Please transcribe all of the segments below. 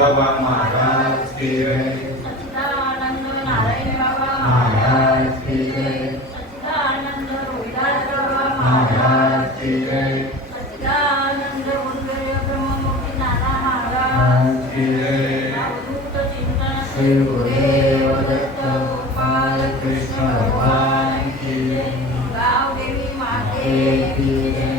बाबा महाराज की जय, सच्चिदानंद नारायण बाबा महाराज की जय, सच्चिदानंद रोहिदास बाबा महाराज की जय, सच्चिदानंद गुरुदेव ब्रह्ममुक्ती नाना महाराज महाराज की जय, अवधूत चिंतन श्री गुरुदेव दत्त गोपाल कृष्ण भगवान की जय, गाव देवी माते की जय.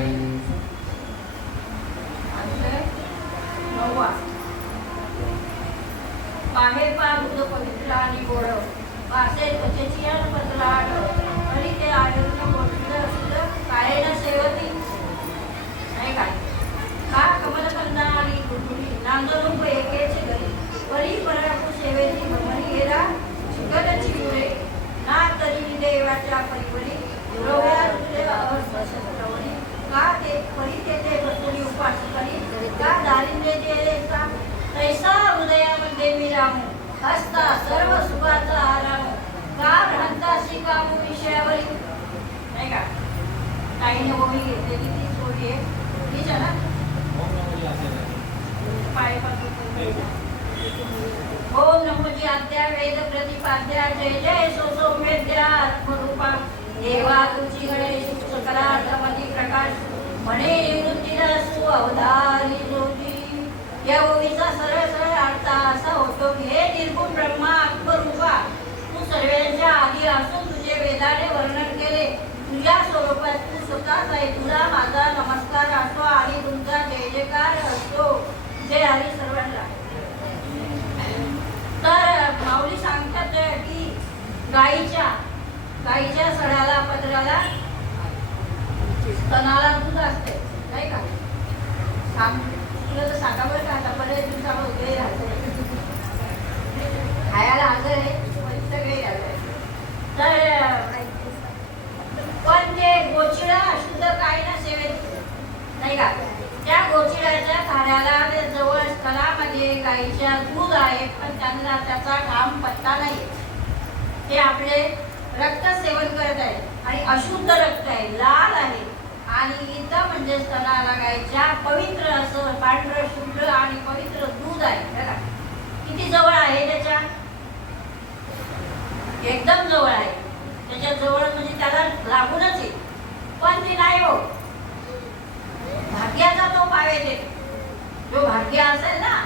बाहेर पाहून पवित्र आणि गोड वासे त्वचेची पत्राट आणि ते आयुर्न गोष्ट असलं काय न सेवती नाही काय का कमलकंदा आणि गुडगुडी नांदरूप एकेचे घरी परी पराकू सेवेची भ्रमणी गेला चिकटची मुळे ना तरी देवाच्या परिवरी रोह्या तुझे अवस्थावरी का ते परी तेथे बसुनी उपास करी का दारिद्र्य जेलेचा तैसा हृदयामध्ये विराम हसता सर्व सुखाचा आराम का भ्रांतासी कामू विषयावरी नाही का ताईने ओवी घेतलेली ती सोडी आहे तीच आहे ना ओम नमोजी आद्या वेद प्रतिपाद्या जय जय सो सौम्यद्या आत्मरूपा देवा तुझी गणेश सकला तमती प्रकाश म्हणे निवृत्तीला सु अवधारी ज्योती या ओवीचा सरळ सरळ अर्थ असा होतो की हे निर्गुण ब्रह्मा आत्मरूपा तू सर्वांच्या आधी असून तुझे वेदाने वर्णन केले तुझ्या स्वरूपात तू स्वतःच आहे तुझा माझा नमस्कार असतो आणि तुमचा जय जयकार असतो जय हरी सर्वांना. तर माऊली सांगतात की गाईच्या सडाला पदराला स्तनाला दूध असते नाही का सांग तुला तर सांगा बरं का आता बरेच दिवसावर उभे राहते खायला हजर आहे सगळे तर पण ते गोचिडा अशुद्ध काय ना सेवेत नाही का त्या गोचिडाच्या खाण्याला जवळ स्थळामध्ये गाईच्या दूध आहे पण त्यांना त्याचा घाम पत्ता नाही ते आपले रक्त सेवन करत आहे आणि अशुद्ध रक्त आहे लाल आहे आणि इथं म्हणजे स्तनाला गायच्या पवित्र असं पांढरं शुभ्र आणि पवित्र दूध आहे बघा किती जवळ आहे त्याच्या एकदम जवळ आहे त्याच्या जवळ म्हणजे त्याला लागूनच आहे पण ती नाही हो भाग्याचा तो पावे ते जो भाग्य असेल ना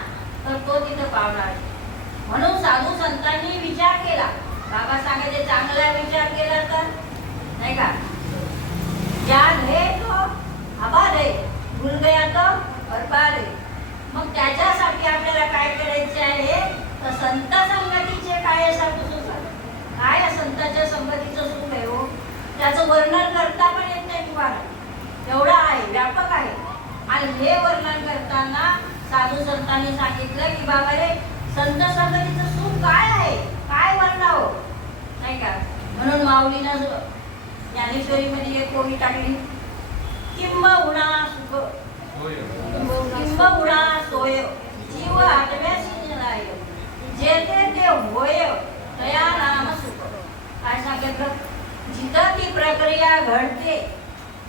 तर तो तिथं पावणार म्हणून साधू संतांनी विचार केला बाबा सांगायचे चांगला विचार केला तर नाही का ज्ञान है तो आबाद है भूल गया तो बर्बाद है मग त्याच्यासाठी आपल्याला काय करायचे आहे तर संत संगतीचे काय सुख काय संतांच्या संगतीचं सुख आहे हो त्याचं वर्णन करता पण येत नाही तुम्हाला एवढं आहे व्यापक आहे आणि हे वर्णन करताना साधू संतांनी सांगितलं की बाबा रे संत संगतीचं सुख काय आहे काय वर्णावं नाही का म्हणून माऊलीनं ज्ञानेश्वरी मध्ये एक ओवी टाकली किंबहुना सुख किंबहुना सोय जीव आठव्याशी जनाय जेथे ते होय तया नाम सुख काय सांगितलं जिथं ती प्रक्रिया घडते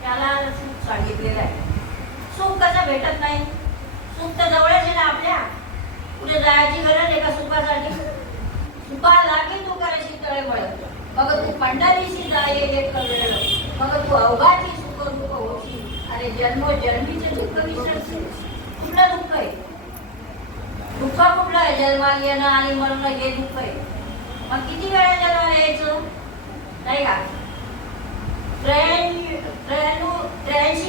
त्याला सुख सांगितलेलं आहे सुख कसं भेटत नाही सुख तर जवळच आहे ना आपल्या पुढे जायची गरज आहे का सुखासाठी सुखा लागे तू करायची तळमळ मग तू पंढरीशी जाय एक वेळ मग तू अवघाची सुख दुःख होशील अरे जन्मोजन्मीचे दुःख विसरशील कुठलं दुःख आहे दुःख कुठलं आहे जन्माला येणं आणि मरणं हे दुःख आहे मग किती वेळा जन्माला यायचं नाही का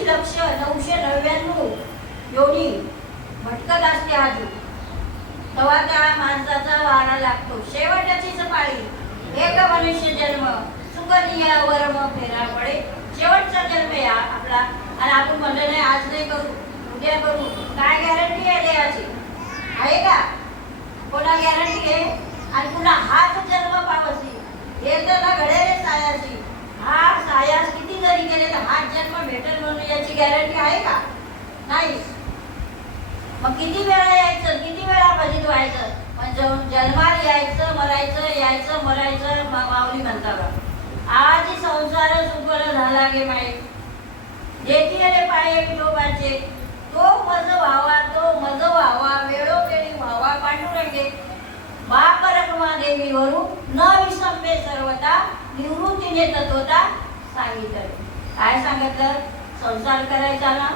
83,999 योनी भटकत असते आजू तेव्हा त्या माणसाचा वारा लागतो शेवटचीच पाळी एक मनुष्य जन्म सुकनिया वर्म फेरा पडे शेवटचा जन्म या आपला आणि आपण म्हणलं नाही आज नाही करू उद्या करू काय गॅरंटी आहे देवाची आहे का कोणा गॅरंटी आहे आणि पुन्हा हाच जन्म पावसी हे तर घडे रे सायाची हा सायास किती जरी केले तर हाच जन्म भेटेल म्हणून याची गॅरंटी आहे का नाही मग किती वेळा यायचं किती वेळा भजित व्हायचं पण जन्माला यायचं मरायचं माऊली म्हणतात आज संसार सुफल झाला गे माई जेठी रे पाये विठोबाचे तो मज व्हावा वेळोवेळी भावा पांडुरंगे बाप रखमा देवीवरू न विसंबे सर्वता निवृत्तीने तत्वता सांगितलं. काय सांगितलं? संसार करायचा ना,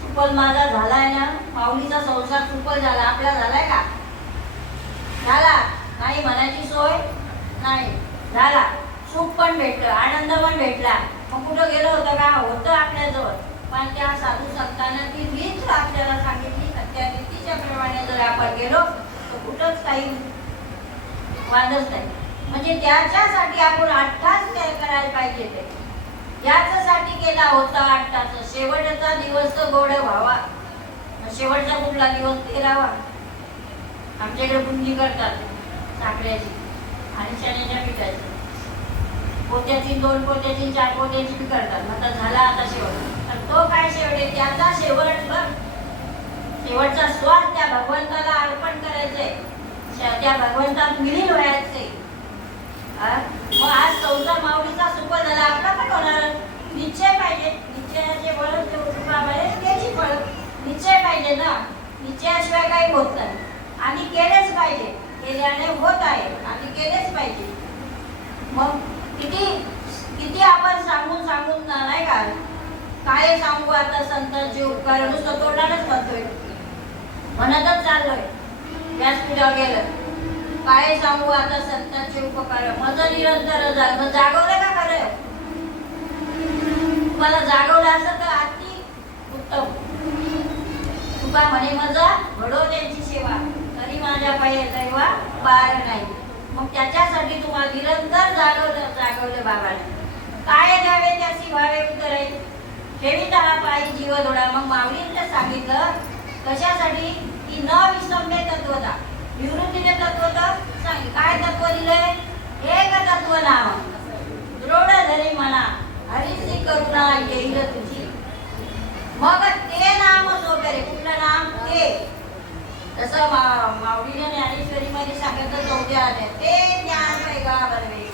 सुफल माझा झालाय ना, माऊलीचा संसार सुफल झाला. आपला झालाय का? झाला नाही म्हणायची सोय नाही. झाला. सुख पण भेटलं, आनंद पण भेटला. मग कुठं गेलं होतं का? होतं आपल्याजवळ. पण त्या साधू संतांना ती रीत आपल्याला सांगितली. त्या रीतीच्या प्रमाणे जर आपण गेलो तर कुठंच काही वादच नाही. म्हणजे त्याच्यासाठी आपण 8 तास करायला पाहिजे. ते याच्यासाठी केला होता 8 तास. शेवटचा दिवस तर गोड व्हावा. शेवटचा कुठला दिवस? 13वा. आमच्याकडे बुंदी करतात साखरेची आणि चण्याच्या पिठाची. पोत्याची, 2 पोत्याची, 4 पोत्याची बी करतात. आता झाला आता शेवट. तर तो काय शेवट आहे? त्याचा शेवट बघ. शेवटचा स्वाद त्या भगवंताला अर्पण करायचंय. त्या भगवंतात विलीन व्हायचंय. मग आज संसार माऊलीचा सुफल झाला. आपला पण होणार. निश्चय पाहिजे. निश्चयाचे बळ त्याची फळ. निश्चय पाहिजे ना. निश्चयाशिवाय काही होत नाही. आणि केलेच पाहिजे. केल्याने होत आहे आणि केलेच पाहिजे. मग किती किती आपण सांगून नाही का? काय सांगू आता संतांचे उपकार. नुसतं तोंडानेच म्हणतोय, म्हणतच चाललोय. व्यासपीठावर गेलं काय सांगू आता संतांचे उपकार. माझं निरंतर जागवलं का खरं? तुम्हाला जागवलं असं तर अति उत्तम. तुका म्हणे माझा घडो त्यांची सेवा, तरी माझ्या पायी दैवा पार नाही. मग त्याच्यासाठी तुम्हाला निरंतर जागवलं बाबाने. काय द्यावे त्याची भावे उतराई, ठेवी त्याला पायी जीव धोडा. मग माऊलींना सांगितलं कशासाठी? की न विसंबे तत्वता, निवृत्तीने तत्वता सांग. काय तत्व दिलंय? एक तत्व नाम दृढ धरी म्हणा, हरीची करुणा येईल तुझी. मग ते नाम सोपे. कुठलं नाम? ते. तसं माऊलीने ज्ञानेश्वरी मध्ये सांगितलं 4थ्या अध्यायात, ते ज्ञान वेगळा बनवे,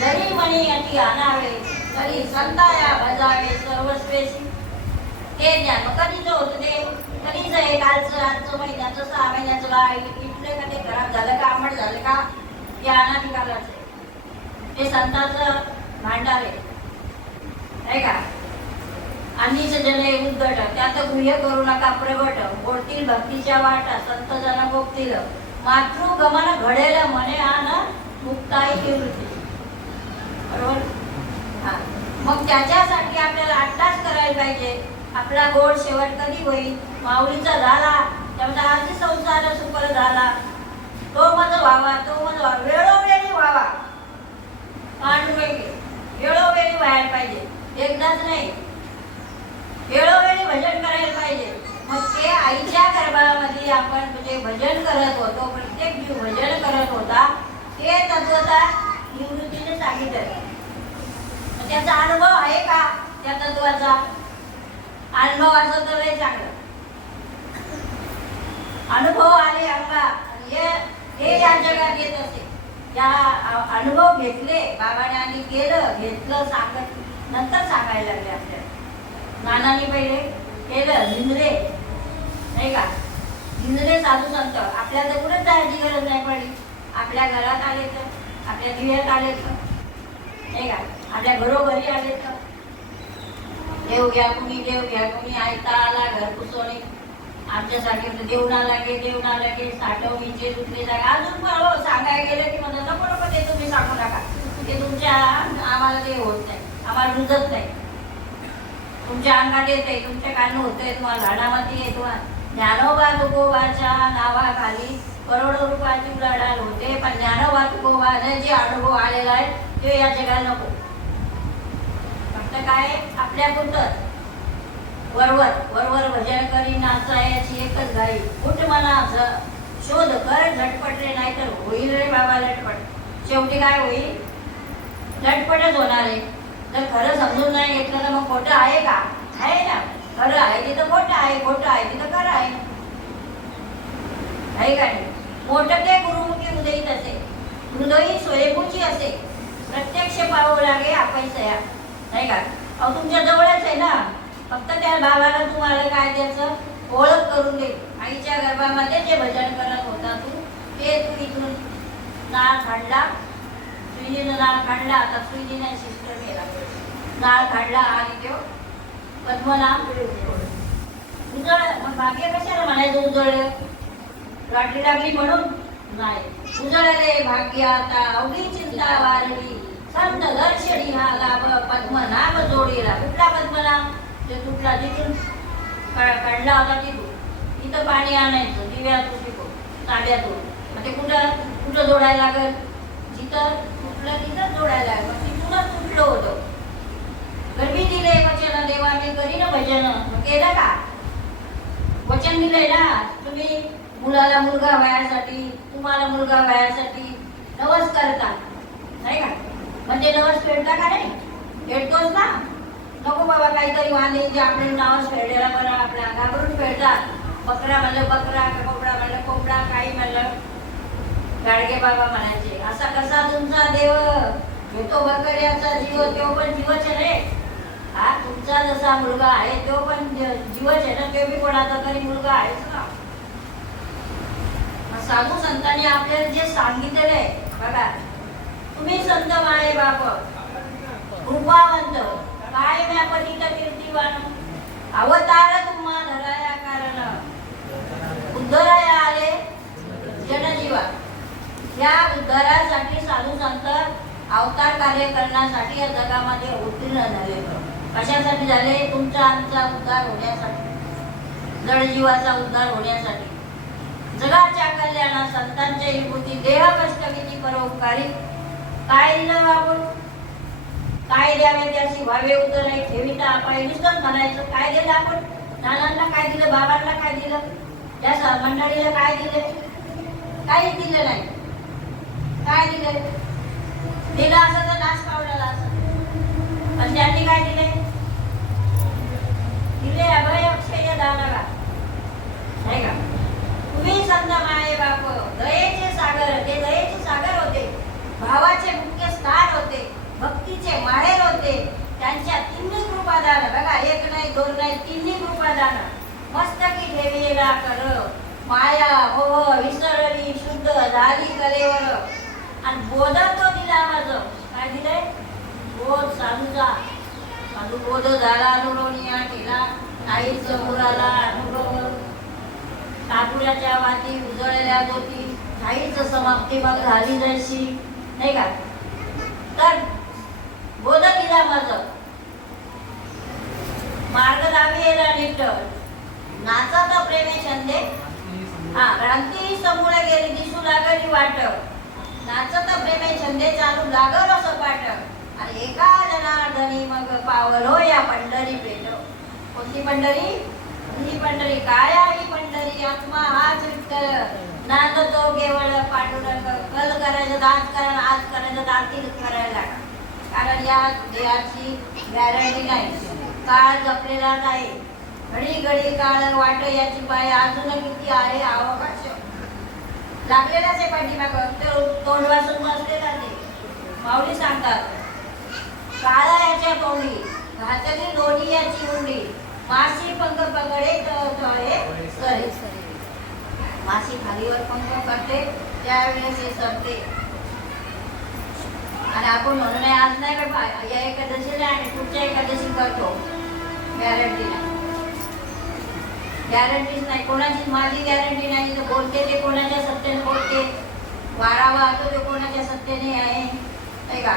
जरी मणी अति आणावे, तरी संताया भजावे सर्वस्वेशी. ते ज्ञान मग कधीच होतं ते? कधीच आहे? कालचं, आजचं, महिन्याचं, 6 महिन्याचं काय इथलं का? ते खराब झालं का? आंबट झालं का? ते अनाधिकालाच आहे. ते संतांचं भांडार आहे का? अन्नीचं जने उद्धट, त्यात गुह्य करू नका प्रगट. बोलतील भक्तीच्या वाटा, संत जन भोगतील. मातृ गमन घडेल म्हणे आन मुक्ताई निवृत्ती. बरोबर? मग त्याच्यासाठी आपल्याला 8 तास करायला पाहिजे. आपला गोड शेवट कधी होईल? माऊलीचा झाला त्यामुळे आधी संसार सुफल झाला. तो मज व्हावा, तो मज व्हावा, वेळोवेळी व्हावा. पांडुरंगे वेळोवेळी व्हायला पाहिजे. एकदाच नाही, वेळोवेळी भजन करायला पाहिजे. मग ते आईच्या गर्भामध्ये आपण म्हणजे भजन करत होतो, प्रत्येक जीव भजन करत होता. ते तत्वता निवृत्तीने सांगितलं. त्याचा अनुभव आहे का? त्या तत्वाचा अनुभव असं तर लय चांगलं. अनुभव आले अंगा, हे या जगात येत असे. या अनुभव घेतले बाबाने आणि घेतलं सांगत नंतर सांगायला लागले आपल्याला. नानाने पहिले केलं झिंजरे नाही का? झिंजरे साधू संत आपल्याला तर कुठेच जायची गरज नाही पडली. आपल्या घरात आले तर, आपल्या दिव्यात आले तर नाही का? आपल्या घरोघरी आले तर देव घ्या कुणी, देव घ्या कुणी, आयता आला घर पुसवणे. आमच्यासाठी देवणाला गे साठवणीचे दुसरे जागा. अजून पण हो सांगायला गेलं की म्हणून नको ते तुम्ही सांगू नका. ते तुमच्या आम्हाला ते होत नाही, आम्हाला रुजत नाही. तुमच्या अंगात येते, तुमच्या कान होतंय, तुम्हाला झाडामध्ये येतो. ज्ञानोबा तुकोबाच्या नावाखाली करोडो रुपयाची उलाढाल होते. पण ज्ञानोबा तुकोबाने जे अनुभव आलेला आहे ते या जगाला नको. फक्त काय आपल्या पुरतं वरवर भजन करी नाचायची एकच गाई. उठ मना शोध कर झटपट रे, नाही तर होईल रे बाबा लटपट. शेवटी काय होईल? झटपटच होणार आहे. जर खरं समजून नाही घेतलं तर मग खोटं आहे का? आहे ना. खरं आहे तिथं खोटं आहे, खोटं आहे तिथं खरं आहे. आहे का नाही? मोठके गुरुमुखी उदयीत असे, हृदयी स्वयंभूची असे, प्रत्यक्ष पाहावं लागे आपैसया. नाही का? अहो तुमच्या जवळच आहे ना. फक्त त्या बाबाला तुम्हाला काय त्याचं ओळख करून दे. आईच्या गर्भामध्ये जे भजन करत होता ते तू इथून नाळ खांडला, सुईजीनं नाळ खांडला. आता सुईजीने सिस्टर केला नाळ खांडला आणि तो पद्मनाभ उजळ. मग भाग्य कशाला म्हणायचं उजळलं? लाटली लागली म्हणून नाही. उजळले भाग्य आता अवघी चिंता वारली, संत दर्शनी हा लाभ पद्मनाभ जोडीला. कुठला पद्मनाभ? ते तुटला जिथून काढला होता तिथून. इथं पाणी आणायचं दिव्यातून तिथून तांब्यातून. मग ते कुठं जोडायला लागल? जिथं तुटलं तिथं जोडायला लागल. मग तिथूनच तुटलं होतं. गर्भी दिले वचन देवाने करीन भजन. मग केलं का? वचन दिलंय ना तुम्ही मुलाला मुलगा व्हायसाठी, तुम्हाला मुलगा व्हायसाठी नवस करता नाही का? म्हणजे नवस फेडता का नाही? फेडतोच ना. नको बाबा काहीतरी वांदे जे आपल्या नावच फेडलेला बरं. आपल्या घाबरून फेडतात. बकरा म्हणलं बकरा, कोंबडा म्हणलं कोंबडा, काही म्हणलं गाडगे बाबा म्हणायचे. असा कसा तुमचा देव घेतो बकऱ्याचा जीव? तो पण जीवच आहे रे. हा तुमचा जसा मुलगा आहे तो पण जीवच आहे ना. तो बी कोणाचा तरी मुलगा आहेच ना. साधू संतांनी आपल्याला जे सांगितलेलं आहे बघा. तुम्ही संत माये बाप कृपावंत काय म्या पतित कीर्तिवान, अवतार तुम्हा धराया कारण उद्धराया आले जनजीवा. या उद्धारासाठी साधू संत अवतार कार्य करण्यासाठी या जगामध्ये उत्तीर्ण झाले. कशासाठी झाले? तुमचा आमचा उद्धार होण्यासाठी, जडजीवाचा उद्धार होण्यासाठी. जगाच्या कल्याणात संतांच्या विभूती देह कष्ट किती परोपकारी. काय दिलं आपण? काय द्यावे त्याची व्हावे उदर नाही ठेविता आपण नुसतंच म्हणायचं. काय दिलं आपण? नानांना काय दिलं? बाबांना काय दिलं? त्या मंडळीला काय दिले? काहीच दिलं नाही. काय दिलं? दिलं असं तर नाश पावलेला असं. पण त्यांनी काय दिले? दिले अभय अक्षय दानवा नाही का? तुम्ही संत माये बाप दयेचे सागर. ते दयेचे सागर होते. भावाचे मुख्य स्थान होते. भक्तीचे माहेर होते. त्यांच्या तिन्ही कृपादान बघा. एक नाही दोन नाही तिन्ही कृपादान. मस्तकी ठेविलेला कर माया मोह विसरली शुद्ध झाली कलेवर. आणि बोध तो दिला माझं. काय दिलंय? बोध साधूचा. साधू बोध झाला अनुभवनिया केला. आईचं मुलाला अनुभव. कापुराच्या वाती उजळलेल्या ज्योती. आईचं समाप्ती मग झाली जशी नाही का? तर बोध दिला माझं. मार्ग दाविला नीट नाचत प्रेमे छंदे. हा क्रांती समूळ गेली दिसू लागली वाट. नाचत प्रेमे छंदे चालू लागल असं पाठ. आणि एका जनार्दनी मग पावलो या पंढरी पेट. कोणती पंढरी? ही पंढरी. काय आहे पंढरी? आत्मा हाच विठ्ठल. नांद तो केवळ पांडुरंग. कल करायचं दात करा, आज करायचं दातील करायला. कारण या देहाची गॅरंटी नाही. काळ जपलेला नाही. घडी घडी काळ वाट याची पाय. अजून किती आहे अवकाश. लागलेलाच आहे पाठीमागं. तोंड वासून बसलेला ते माऊली सांगतात. काळा याच्या तोंडी घातली लोणी याची उंडी. मासी पंख पगडे सरे. मासी खालीवर पंख करते त्यावेळेस हे सरते. आणि आपण म्हणून आज नाही बाबा या एकादशीला आणि पुढच्या एकादशी करतो. गॅरंटी नाही. गॅरंटीच नाही कोणाची. माझी गॅरंटी नाही. तर बोलते ते कोणाच्या सत्तेने बोलते. वारा वाहतो ते कोणाच्या सत्तेने आहे नाही का?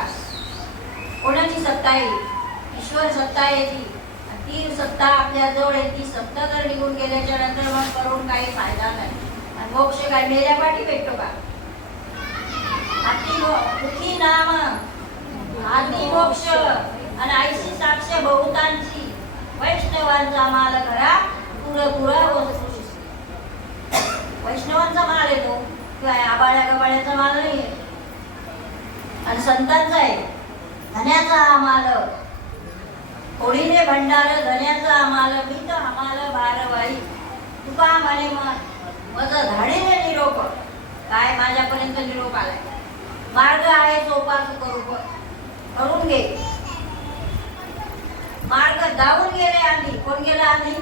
कोणाची सत्ता आहे? ईश्वर सत्ता आहे ती. ती सत्ता आपल्या जवळ आहे. ती सत्ता जर निघून गेल्याच्या नंतर मग करून काही फायदा नाही. आणि मोक्ष काय मेल्या पाठी भेटतो का? दुखी नाम आधी मोक्ष. आणि आईशी साक्ष बहुतांची. वैष्णवांचा माल घरा पुरा वैष्णवांचा माल आहे तो. काय आबाळ्या गबाळ्याचा माल नाही. आणि संतांचा आहे धन्याचा माल. होळीने भंडार धन्याचा माल. मी तर आम्हाला भारवाई. तुका म्हणे मग धाडीने निरोप. काय माझ्यापर्यंत निरोप आलाय. मार्ग आहे सोपा करून घे. मार्ग जाऊन गेले आधी. कोण गेला आधी?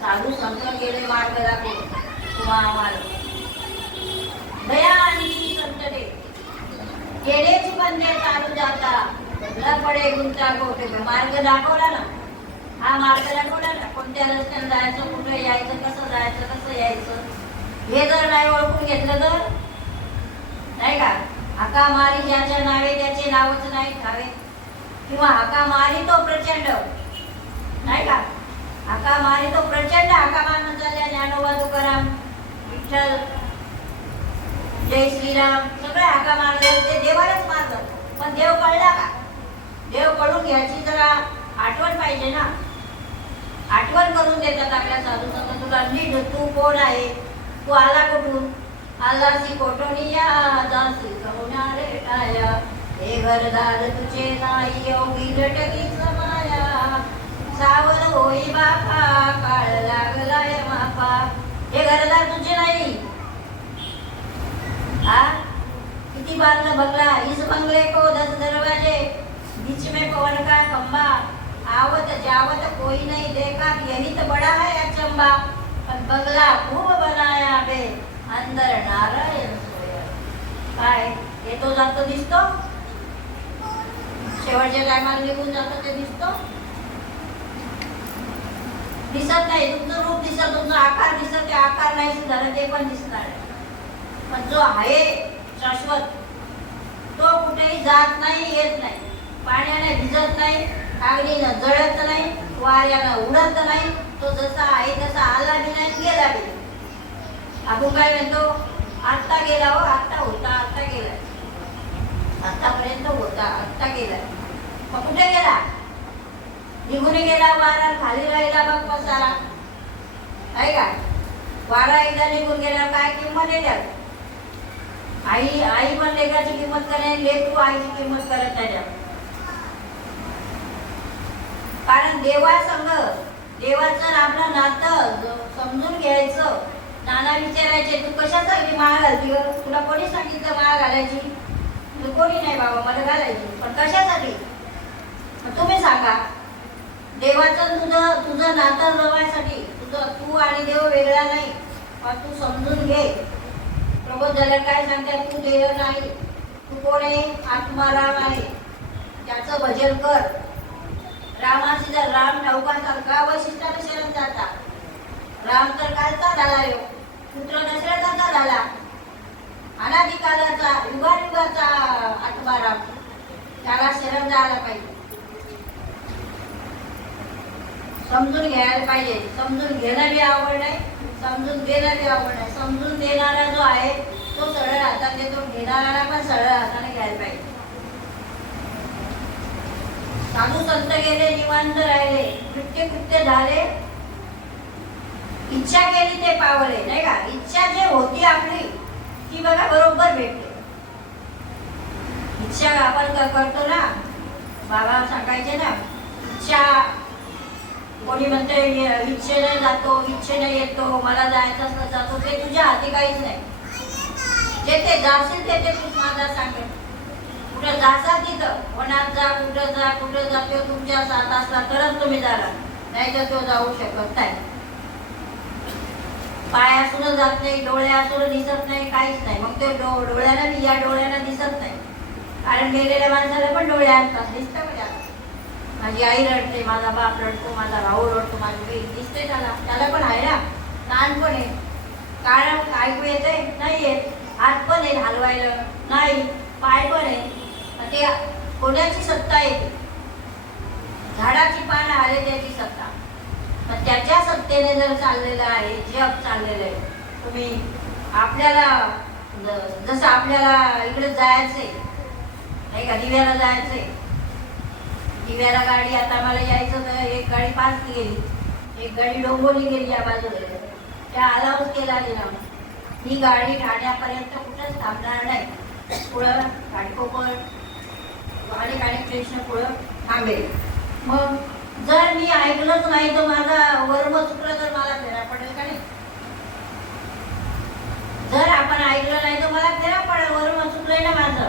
साधू संत गेले मार्ग दाखवून तुम्हा आम्हाला दया आणि संत दे केलेच बंदे चालू जाता न पडे गुंता कोठे मार्ग दाखवला ना. हा मार्ग दाखवला ना, कोणत्या रस्त्याने जायचं, कुठे यायचं, कसं जायचं, कसं यायचं. हे जर नाही ओळखून घेतलं तर नाही का, हाका मारी ज्याच्या नावे त्याचे नावच नाही ठावे, किंवा हाका मारी तो प्रचंड नाही का, हाका मारी तो प्रचंड हाका मारून चालल्या ज्ञानोबा तुकाराम विठ्ठल जय श्रीराम सगळे हाका मारले ते देवालाच मारलं. पण देव कळला का? देव कळून घ्यायची जरा आठवण पाहिजे ना. आठवण करून देतात आपल्या साधू संत, तुला नीट तू कोण आहे, तू आला कुठून, आलासी कोठोनिया जासी कहुनारे टाया, हे घरदार तुझे नाही योगी लटकीच माया, सावर होई बापा काळ लागलाय मापा. हे घरदार तुझे नाही. हा किती बांधलं बंगला, इस बंगले को 10 दरवाजे, बीच में पवन का खंबा, आवत जावत कोई नहीं देखा, यही तो बड़ा है अचंबा. पण बंगला खूप बनाया बे, अंदर नारायण सोया. काय येतो जातो दिसतो, शेवटच्या टायमाला निघून जातो ते दिसतो, दिसत नाही. तुमचं रूप दिसत, तुमचा आकार दिसत, ते आकार नाही सुधारत, ते पण दिसणार. पण जो आहे शाश्वत तो कुठेही जात नाही, येत नाही, पाण्याने भिजत नाही, आगीनं जळत नाही, वाऱ्यानं उडत नाही. तो जसा आहे तसा आला बी नाही, गेला बी नाही. आपण काय म्हणतो, आत्ता गेला हो, आत्ता होता, आत्ता गेला, आतापर्यंत होता, आत्ता गेला. मग कुठे गेला? निघून गेला वारा, खाली राहिला बघ पसारा आहे का. वारा एकदा निघून गेला काय किंमत आहे त्यात. आई पण लेकाची किंमत करे, लेकरू आईची किंमत करत नाही. कारण देवासंग देवाचं आपलं नातं समजून घ्यायचं. नाना विचारायचे, तू कशासाठी माळ घालती ग, तुला कोणी सांगितलं माळ घालायची? कोणी नाही बाबा, मला घालायची, पण कशासाठी तुम्ही सांगा. देवाचं तुझं नातं जवळसाठी, तू आणि देव वेगळा नाही, पण तू समजून घे. प्रबोध झालं काय सांगतात, तू देव नाही, तू कोण आहे, आत्माराम आहे, त्याचं भजन कर. रामाची जर राम नौकासारखा वैशिष्ट्याने शरण जाता. राम तर कालचा झाला, यो पुत्र दशरथाचा झाला, अनादिकालाचा युगायुगाचा आत्माराम, त्याला शरण जायला पाहिजे, समजून घ्यायला पाहिजे. समजून घेणं बी आवड नाही, समजून देणं बी आवड नाही. समजून देणारा जो आहे तो सरळ हाताने देतो, घेणारा पण सरळ हाताने घ्यायला पाहिजे. साधू संत गेले, निवांत राहिले, कृत्य कृत्य झाले, इच्छा केली ते पावले नाही का. इच्छा जे होती आपली ती बघा बरोबर भेटते. इच्छा आपण करतो ना, बाबा सांगायचे ना, इच्छा कोणी म्हणते इच्छेने जातो, इच्छेने येतो, मला जायचं असलं जातो, ते तुझ्या हाती काहीच नाही. जे ते जाशील ते तू माझा सांगेल. कुठं जासा तिथं वनात जा, कुठं जातो तुमच्या साथ असला तरच तुम्ही जाणार, नाही तर तो जाऊ शकत नाही. पाय असून जात नाही, डोळे असून दिसत नाही, काहीच नाही. मग ते डोळ्याला बी या डोळ्याला दिसत नाही, कारण गेलेल्या माणसाला पण डोळे असतात, दिसतं म्हणजे. माझी आई रडते, माझा बाप रडतो, माझा भाऊ रडतो, माझी बहीण दिसते, त्याला पण आहे ना, कान पण आहे, कारण ऐकू येते नाही येत, हात पण आहे हलवायला नाही, पाय पण आहे. ते कोणाची सत्ता येते? झाडाची पानं आले त्याची सत्ता. पण त्याच्या सत्तेने जर चाललेलं आहे, जग चाललेलं आहे. तुम्ही आपल्याला जसं आपल्याला इकडे जायचंय नाही का, दिव्याला जायचंय, दिव्याला गाडी, आता मला यायचं तर एक गाडी पास गेली, एक गाडी डोंबोली गेली या बाजूला, त्या अलाउच केला गेला. ही गाडी ठाण्यापर्यंत कुठंच थांबणार नाही, पुढं घाटकोपर आणि स्टेशन पुढं थांबेल. मग जर मी ऐकलंच नाही तर माझा वर्म चुकलं तर मला फेरा पडेल का नाही? जर आपण ऐकलं नाही तर मला फेरा पडेल, वर्म चुकलंय ना माझं.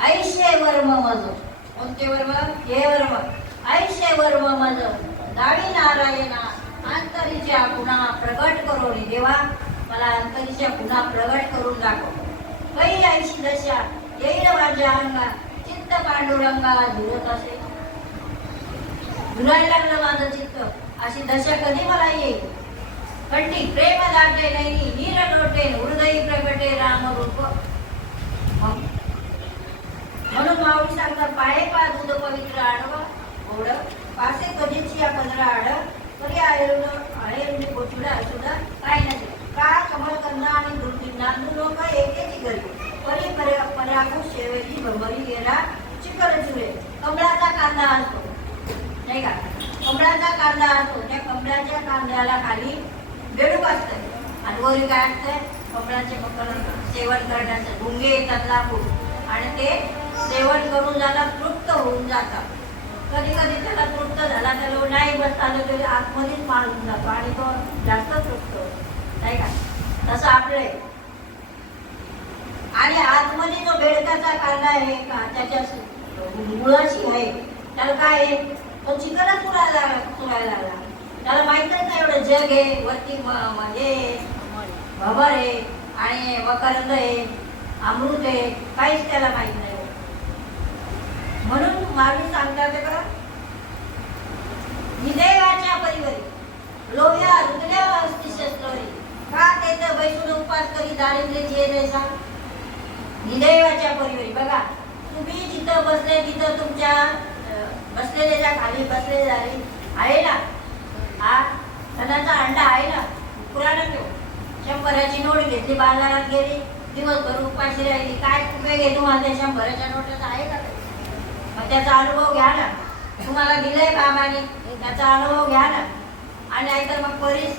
ऐशे वर्म माझं, कोणते वर्म? हे वर्म, ऐशे वर्म माझं गावी नारायणा अंतरीच्या पुन्हा प्रगट करो रे देवा, मला अंतरीच्या पुन्हा प्रगट करून दाखव. काही ऐशी दशा येईल माझ्या अंगा, चित्त पांडुरंगा झुरत असे. झुरायला लागलं माझं चित्त, अशी दशा कधी मला येईल. कंठी प्रेम दाटे नैनी नीर लोटे हृदयी प्रगटे राम रूप. म्हणून माऊली सांगतात पाये पा दूध पवित्र आडवा ओढ पासे कधीची या 15 आड तरी आहे गोचुडा असुडा काय नसे का कमल कंदा आणि दुर्दी नांदू लोक एकेची गरी परी पराकू शेवेची भंबरी गेला चिकर चुरे. कमळाचा कांदा असतो नाही का, कमळाचा कांदा असतो. त्या कमळाच्या कांद्याला खाली बेडूक असतं आणि वरी काय असतंय कमळाचे सेवन करण्याचं गुंगे येतात लांबून आणि ते सेवन करून जाता तृप्त होऊन जातात. कधी कधी त्याला तृप्त झाला त्याला नाही बसता आलं तरी आतमध्येच मारून जातो आणि तो जास्त तृप्त होतो नाही का. तसं आपले आणि आतमध्ये जो बेडकाचा कांदा आहे का त्याच्या मुळाशी आहे त्याला काय आहे तो चिकनच चुरायला लागला. त्याला माहितच नाही एवढं जग आहे वरती हे भवर आहे आणि मकरंद आहे अमृत आहे काहीच त्याला माहित नाही. म्हणून माऊली सांगतात का निदेवाच्या परिवारी लोह्या रुदल्या असती शस्त्रवरी का त्याचं बैसून उपास करी दारिद्र्याची येते सांग. निदेवाच्या परिवारी बघा तुम्ही जिथं बसले तिथं तुमच्या बसलेल्या खाली बसले झाले आहे ना, हा धनाचा अंडा आहे ना, पुराणा ठेव. 100ची नोट घेतली बाजारात गेली दिवसभर उपाशी राहिली काय उपयोग आहे तुम्हाला त्या 100च्या नोटाचा आहे का. मग त्याचा अनुभव घ्या ना, तुम्हाला दिलंय बाबाने त्याचा अनुभव घ्या ना. आणि नाहीतर मग परीस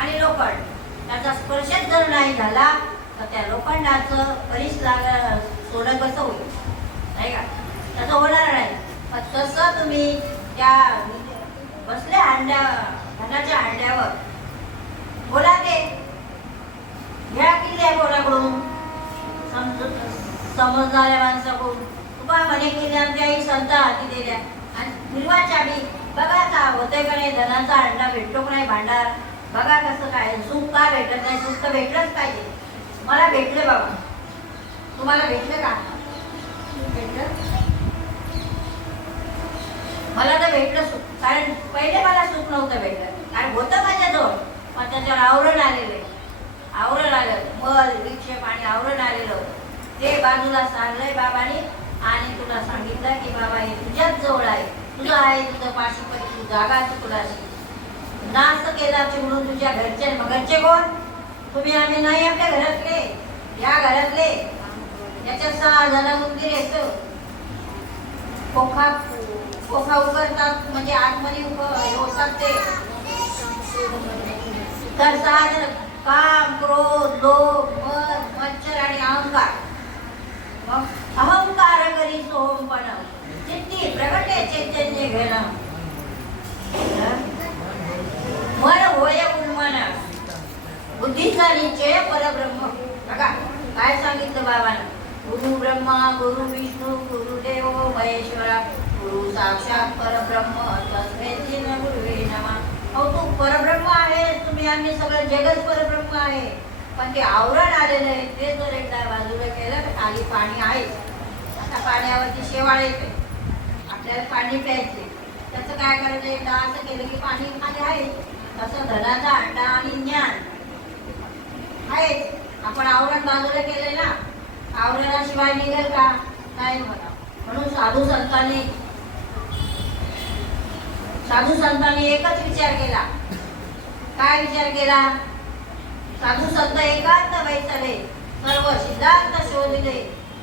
आणि लोखंड त्याचा स्पर्शच जर नाही झाला तर त्या लोखंडाचं परीस सोनं कसं होईल नाही का, तसं होणार नाही. तसं तुम्ही त्या बसल्या धनाच्या अंड्यावर बोला ते घ्या किल्ल्या कोणाकडून समजणाऱ्या माणसाकडून. तुका म्हणे केली आमच्या आई संता हाती दिल्या आणि हिरवा चाबी बघा का होतंय का नाही. धनाचा अंडा भेटतो का नाही भांडार बघा कसं काय. सुख का भेटत नाही, सुख तर भेटलंच पाहिजे. मला भेटलं बाबा, तुम्हाला भेटलं का. भेटलं मला तर भेटलं सुख, कारण पहिले मला सुख नव्हतं भेटलं कारण होतं माझ्याजवळ पण त्याच्यावर आवरण आलेलं आवरण आलं मल विक्षेप आणि आवरण आलेलं ते बाजूला सांगलंय बाबाने आणि तुला सांगितलं की बाबा हे तुझ्याच जवळ आहे, तुझं आहे तुझं पाशी पण तू जागा तुलाशी नाच केला चिवडून तुझ्या घरचे. मग घरचे कोण तुम्ही आम्ही नाही आपल्या घरातले या घरातले याच्यात 6 जण उंदीर येतो पोखा उकरतात म्हणजे आतमध्ये होतात ते तर 6 जण काम क्रोध लोभ मद मच्छर आणि अहंकार. मग अहंकार करी सोमपण चित्ती प्रगटे चैतन्य घेणं मन होय उन्मन बुद्धीचा निश्चय परब्रह्म. बघा काय सांगितलं बाबांना गुरु ब्रह्मा गुरु विष्णू गुरुदेव महेश्वरा गुरु साक्षात परब्रह्म तस्मै श्री गुरुवे नमः. अहो तू परब्रह्म आहे, तुम्ही आम्ही सगळं जगच परब्रह्म आहे पण ते आवरण आलेलं आहे ते जर एकदा बाजूला केलं तर खाली पाणी आहे. आता पाण्यावरती शेवाळ येते आपल्याला पाणी प्यायचे त्याचं काय करायचं एकदा असं केलं की पाणी खाली आहे. तसं धनाचा अंडा आणि ज्ञान आहे. आपण आवरण बाजूला केले ना आवरणाशिवाय निघेल का नाही बघा. म्हणून साधू संतांनी एकच विचार केला. काय विचार केला. साधू संत एकांत बैसले सर्व सिद्धांत शोधले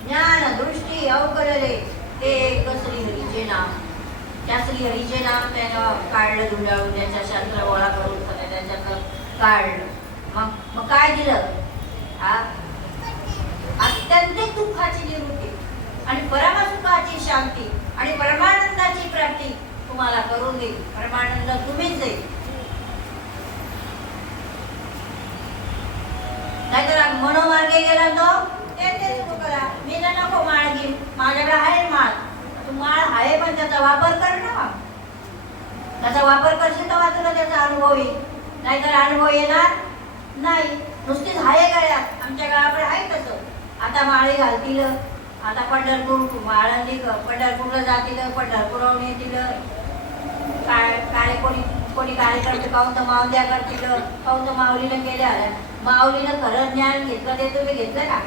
ज्ञान दृष्टी अवकळले ते एक श्री हरीचे नाम. त्या श्री हरीचे नाम त्यानं काढलं धुंडाळून त्याच्या शास्त्र गोळा करून त्याच्यातलं काढलं. मग काय दिलं. अत्यंतिक दुःखाची निवृत्ती आणि परमसुखाची शांती आणि परमानंदाची प्राप्ती तुम्हाला करून देईल. परमानंद तुम्हीच देईल. नाहीतर मनोमार्गे गेला तो तेच सुरू करा. मी ना नको माळ घेईन माझ्याकडे आहे माळ. तू माळ आहे पण त्याचा वापर कर ना. त्याचा वापर करशील तेव्हा तुला त्याचा अनुभव येईल, नाहीतर अनुभव येणार नाही. नुसतीच हाय गळ्यात, आमच्या गावाकडे आहे तसं. आता माळी घालतील, आता पंढरपूर आळंदी पंढरपूरला जातील, पंढरपूरहून येतील, काय कोणी कार्यक्रम काहून तर माऊल्या करतील, काहून तर माऊलीनं केल्या. माऊलीनं खरं ज्ञान घेतलं ते तुम्ही घेतलं का?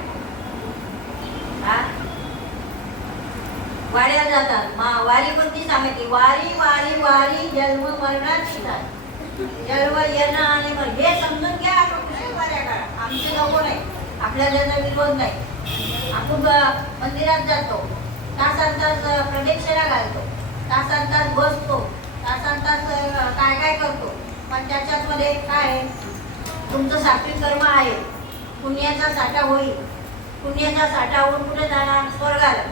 वाड्या जातात, वारी पण ती सांगितली, वारी वारी वारी जन्म मरणाची जन्म येणं आणि मग हे समजून घ्या. वाऱ्या करा, आमचे नको नाही, आपल्याला त्याचा विरोध नाही. आपण मंदिरात जातो, तासन तास प्रदक्षिणा घालतो, तासन तास बसतो, तासन तास काय काय करतो, पण त्याच्यात मध्ये काय आहे? तुमचं सात्विक कर्म आहे, पुण्याचा साठा होईल. पुण्याचा साठा होऊन कुठे जाणार? स्वर्गाला.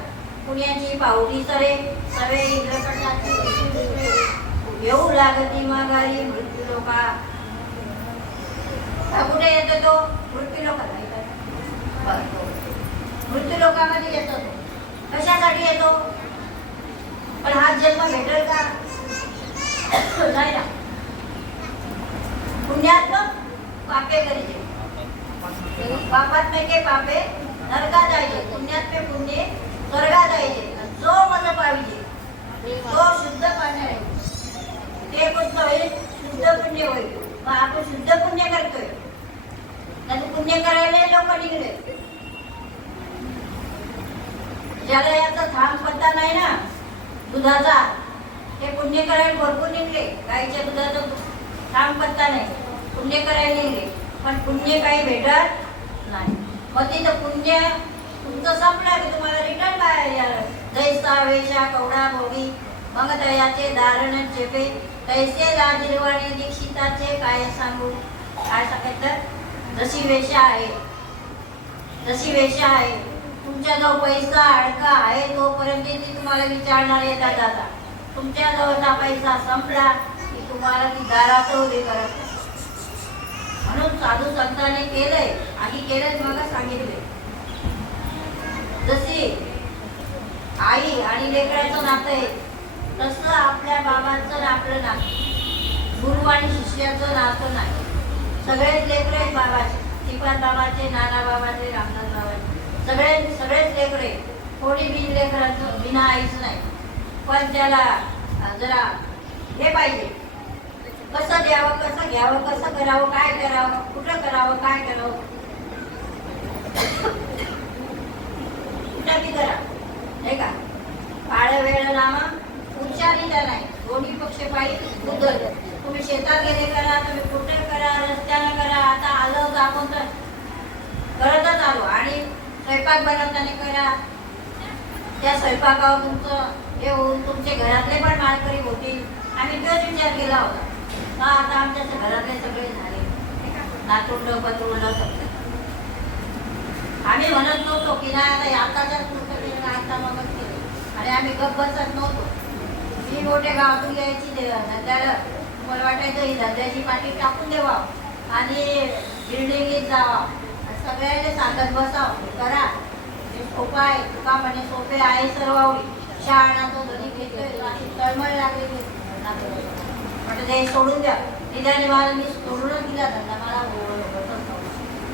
पुण्याची पावटी सरे सवे येऊ लागती माघारी मृत्यू लोका. कुठे येतो तो? मृत्यू लोकाला. मृत्यू लोकांमध्ये येतो तो. कशासाठी येतो? पण हा जन्म भेटेल का? नाही ना. पुण्यात पापे करीचे, पापात में के पापे नरकात जायचे, पुण्यात में पुण्य स्वर्गात जायचे. जो मन पाहिजे तो शुद्ध पाणी आहे, ते कोणतं होईल? शुद्ध पुण्य होईल. मग आपण शुद्ध पुण्य करतोय, नाही पुण्य करायला लोक निघले. ज्याला याचा थांब पत्ता नाही ना दुधाचा, ते पुण्य करायला भरपूर निघले. गाईच्या दुधाचा थांब पत्ता नाही, पुण्य करायला निघले, पण पुण्य काही भेटत नाही. मग तिथं पुण्य तुमचं संपलं की तुम्हाला रिटर्न बाहेर जैसा वेशा कवडा भोगी मग दयाचे दारण चेपे तैसे लाजिरवाणे दीक्षिताचे काय सांगू. काय सांगायचं? जशी वेशा आहे, जशी वेशा आहे, तुमच्याजवळ पैसा अडका आहे तोपर्यंत ती तुम्हाला विचारणार येतात. आता तुमच्या जवळचा पैसा संपला की तुम्हाला ती दारात उभी करत. म्हणून साधू संतांनी केलंय आणि केलंय मग सांगितले. जशी आई आणि लेकराचं नातं आहे तसं आपल्या बाबांचं आपलं नातं, गुरु आणि शिष्याचं नातं नाही. सगळेच लेकर आहेत बाबाचे, श्रीपाद बाबाचे, नाना बाबाचे, रामदास बाबाचे, सगळेच लेकरे. कोणी बिन लेकरांचं बिना आईच नाही. पण त्याला जरा हे पाहिजे, कसं द्यावं, कसं घ्यावं, कसं करावं, काय करावं, कुठं करावं, काय करावं, कुठं बी करा नाही का. काळ वेळ नामा उच्चारिता नाही, दोन्ही पक्ष पाहिजे उदर. तुम्ही शेतात गेले करा, तुम्ही कुठे करा, रस्त्यानं करा. आता आलो तर आपण तर करतच आलो. आणि स्वयंपाक बनवताना करा, त्या स्वयंपाकावर तुमचं हे होऊन तुमचे घरातले पण मालकरी होतील. आम्ही तोच विचार केला होता का आता आमच्या घरातले सगळे झाले नातुंड पतुंड सगळे. आम्ही म्हणत नव्हतो की नाही आता आताच्याच पुस्तक आता मगच केले, आणि आम्ही गप्प बसत नव्हतो. मी मोठ्या गावातून यायची धंद्याला, मला वाटायचं ही धंद्याची पाठी टाकून देवा आणि बिल्डिंगीत जावा, सगळ्याने सांगत बसावं करा. हे सोपं आहे, तुका म्हणे सोपे आहे सर्वावडी. शाळा तो घरी घेतोय, तळमळ लागली म्हणजे ते सोडून द्या. निदानी मला मी सोडूनच दिला धंदा, मला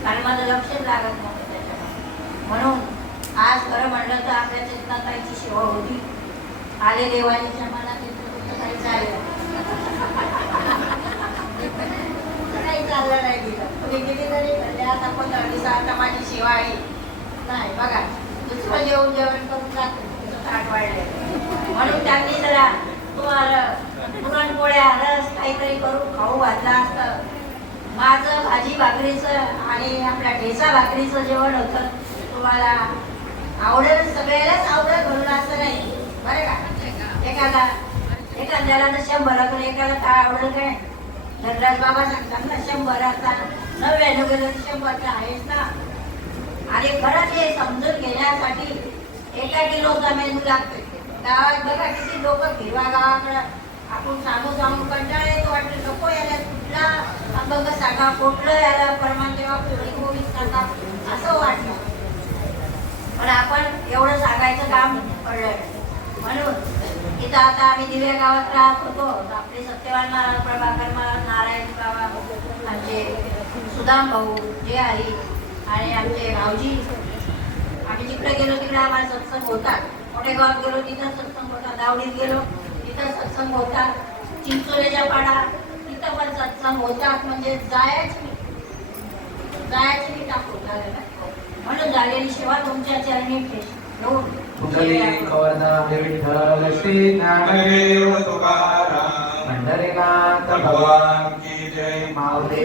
कारण माझं लक्षच लागत नव्हतं त्याच्यामध्ये. म्हणून आज खरं म्हणलं तर आपल्या चेतनाताईची सेवा होती. आले देवाच्या मनात काही चाललं काही चाललं नाही दिलं. तुम्ही किती तरी म्हणले आता 15 दिवसात माझी सेवा आहे नाही. बघा दुसरं जेवण करून जातो, ताट वाढले. म्हणून त्यांनी जरा तुम्हाला पुरणपोळ्या रस काहीतरी करून खाऊ घातला असतं. माझं भाजी भाकरीचं आणि आपल्या ठेचा भाकरीचं जेवण होतं. तुम्हाला आवडेल, सगळ्यालाच आवडेल म्हणून असं नाही बरं का. एखाद्याला तर 100 एकाला काय आवडेल काय. धनराज बाबा सांगतात ना 100चा 99 गेलं 100चा आहेच ना. आणि खरंच हे समजून घेण्यासाठी 1 किलोचा मेनू लागतो. गावात बघा किती लोक फिरवा गावाकडं. आपण सांगू सांगू कंटाळा येतो, वाटलं नको याला कुठला अभंग सांगा, कुठलं याला परमान देवा गोविंद सांगा असं वाटलं. पण आपण एवढं सांगायचं काम पडलं. म्हणून इथं आता आम्ही दिव्या गावात राहत होतो. तर आपले सत्यवान महाराज, प्रभाकर महाराज, नारायण बाबा, आमचे सुदाम भाऊ जे आहे आणि आमचे भाऊजी, आम्ही जिकडे गेलो तिकडे आम्हाला सत्संग होता. मोठ्या गावात गेलो तिथं सत्संग होता, दावडीत गेलो तिथं सत्संग होता, चिंचोल्याच्या पाडा तिथं पण सत्संग होतात. म्हणजे जायची मी टाकून म्हणून झालेली सेवा तुमच्या चरणी घेऊन पुंडलिक वरदा विठ्ठल श्री ज्ञानदेव तुकाराम पंढरीनाथ भगवान की जय. माऊली